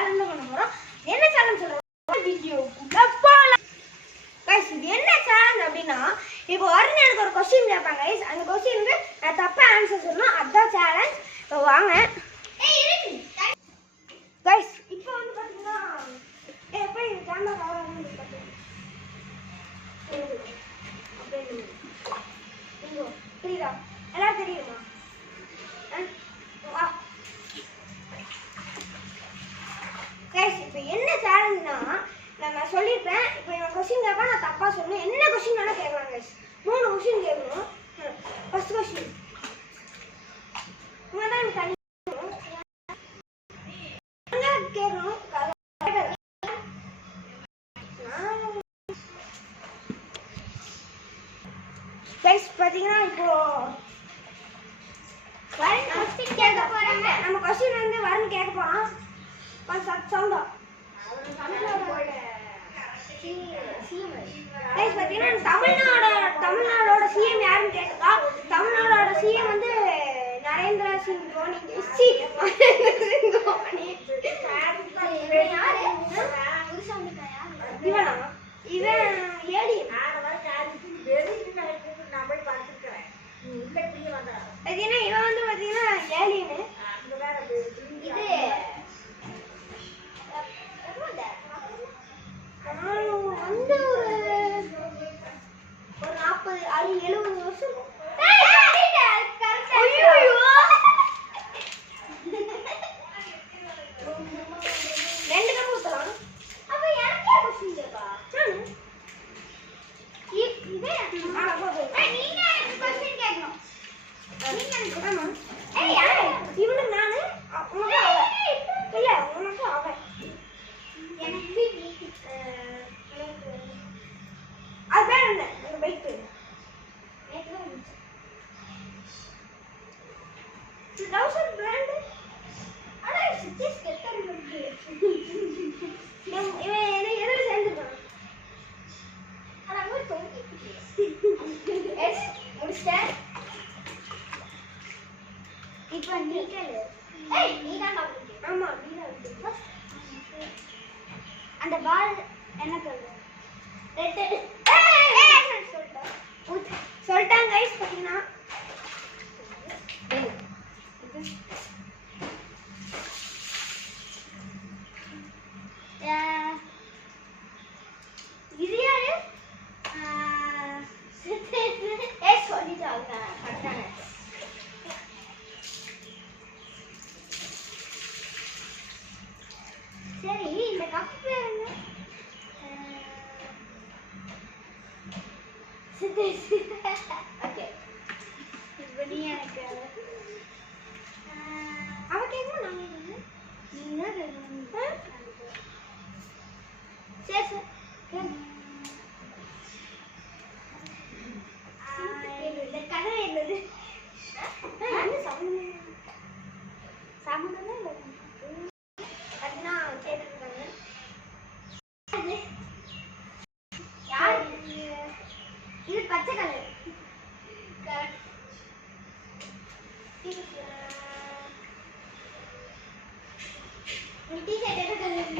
Challenge பண்ண போறோம். என்ன சேலஞ்ச் சொல்றோம் வீடியோக்குள்ள போலாம். गाइस இது என்ன சேலஞ்ச் அப்படினா இப்போ வரணும் எனக்கு ஒரு क्वेश्चन கேட்பாங்க गाइस. அந்த क्वेश्चனுக்கு நான் தப்பா ஆன்சர் சொல்லணும். அதான் சேலஞ்ச். இப்போ வாங்க. ஏய் இரு. गाइस இப்போ வந்து பாத்தீங்கன்னா எப்படி கேமரா கவர் பண்ணி பாத்தீங்க. அப்படியே இங்கோ தெரியுதா? எல்லாரும் தெரியுமா? வா. गाइस இப்போ என்ன சேலஞ்ச்னா நான் சொல்லிட்டேன். இப்போ நான் क्वेश्चन கேப்பா நான் தப்பா சொன்னேன். என்ன क्वेश्चन வேணா கேட்கலாம் गाइस. 3 क्वेश्चन கேட்கணும். ஃபர்ஸ்ட் क्वेश्चन உங்கதான் தனி கேட்கணும். गाइस பாத்தீங்கன்னா இப்போ வரன் क्वेश्चन கேட்க போறாங்க. நம்ம क्वेश्चन வந்து வரன் கேட்க போறோம். கொஞ்சம் சவுண்டா गाइस பாத்தீங்கன்னா தமிழ்நாடோட சிஎம் யாருன்னு கேட்டா தமிழ்நாடோட சிஎம் வந்து நரேந்திர சிங் தோனி. இவன் ஏடி இவன் வந்து பாத்தீங்கன்னா ஏலியனு. இது வந்து ஒரு 40 70 வருஷம். ரெண்டு கப் ஊத்தலாம். அப்ப எனக்கே क्वेश्चन கேப்பா. இதே நீங்க क्वेश्चन கேட்கணும். நீங்க ஆமா. ஏய் யாரு இவனு நானு உனக்கு அவ இல்ல உனக்கு அவ எனக்கு அதான் என்ன ஒரு பைக் லவ்சர் பிராண்ட் அட சிட்டிஸ் கெட்டர் இருக்கு. இவன் என்ன எதிர சேர்ந்துட்டான். அட ஒரு தொங்கி எஸ் முடிச்ச. இப்போ நீ கேளு. ஏய் நீ தான் பாக்குறீங்க. ஆமா நீ தான் இருக்கு. அந்த பால் என்ன கலர்? ரெட். ஏய் சொல்லிட்டாங்க गाइस பாத்தீங்கன்னா இது யாரு? ஏய் சொல்லிட்டாங்க கரெக்டான. சரி இந்த கப் பேர் என்ன? ஓகே இப்போ நீ எனக்கு அவ கேட்கணும் நான் கேட்கணும். நீங்க கேட்கணும். சரி சரி இந்த கதை என்னது? சம்பந்தமே இல்லை. அதுனா கேட்டுருக்காங்க. யார் இது? பச்சை கலர். டீ-ஷர்ட் எது கலர்?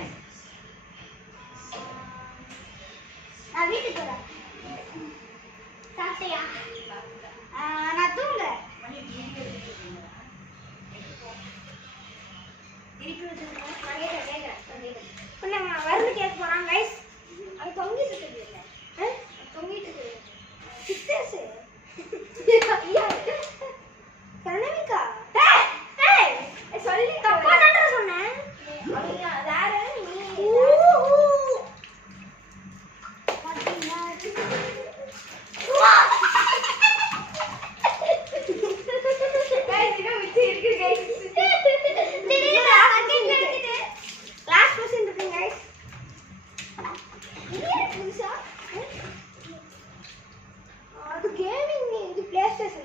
நான் வீட்டுக்கு போறேன். சாப்பிட்டியா? நான் தூங்குறேன். வரது கேட்க போறான் गाइस. அது தொங்கிட்டு இருக்கு. தொங்கிட்டு இருக்கு. சிஸ்டர்ஸ் கனவிகா. ஏய் ஏய் சொல்லி தப்பா தான் சொன்னேன். அவங்க வேற நீ गाइस இது மிச்சி இருக்கு गाइस. லாஸ்ட் क्वेश्चन இருக்கு गाइस. இது புதுசா அது கேமிங் இது PlayStation.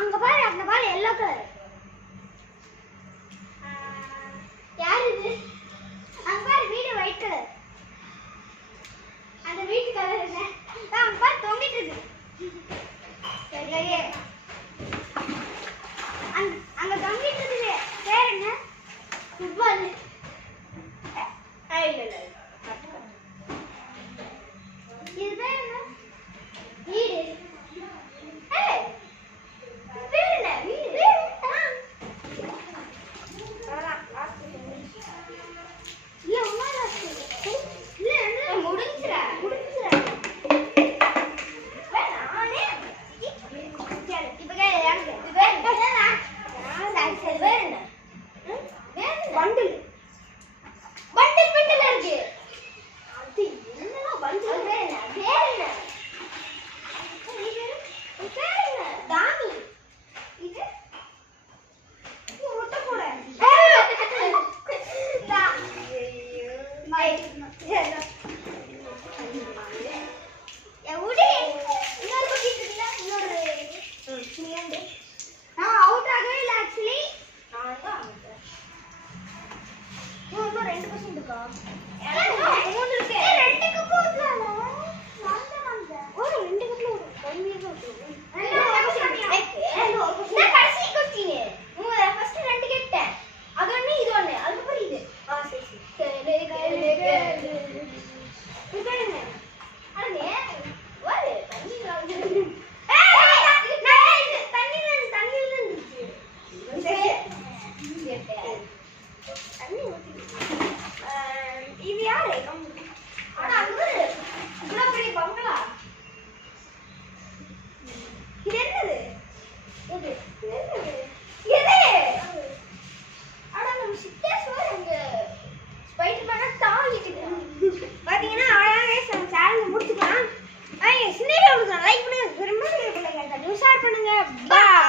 அங்க பாரு அந்த பாரு எல்லோ கலர். யார் இது? அங்க பாரு வீடு ஒயிட் கலர். அந்த வீட்டு கலர் என்ன? அங்க பாரு தொங்கிட்டு இருக்கு. சரியே. அங்க தொங்கிட்டு இருக்கு. பேர் என்ன? ஃபுட்பால். இல்ல. இது பேர் என்ன? வீடு. ஏய் பேர் என்ன? வீடு. இல்ல உன்னால இல்ல என்ன முடிஞ்சிரா நானே சரி இப்ப யாருக்கு இது பேர் என்ன? பண்டில் இருக்கு. அது என்னடா பண்டில் பேர் என்ன? தானி. இது முட்டை கூட. நான் அவுட் ஆகவே இல்லை ஆக்சுவலி. நான் தான் இன்னும் 2% இருக்கா? 3 இருக்கு. 2 கப் ஊத்தலாமா? நான் தான் வந்தேன். ஓ 2 கப்ல ஒரு கம்மியா தான் இருக்கு. நான் கடைசி கொஸ்டின். ஃபர்ஸ்ட் 2 கேட்டேன். அது ஒண்ணு இது ஒண்ணு. அதுக்கு அப்புறம் இது. சரி. இது என்ன? அண்ணே வாரு தண்ணி வாங்குறது. இது யாரு? ஆனா அது இவ்வளவு பெரிய பங்களா. இது என்னது? எது? ஆனா நம்ம சித்தேஸ்வர் அங்க ஸ்பைடர்மேனா தாவிட்டு பாத்தீங்கன்னா அழகாக நம்ம சேனல் முடிச்சுக்கலாம். சின்ன வீடியோ லைக் பண்ணுங்க, ஷேர் பண்ணுங்க. பை.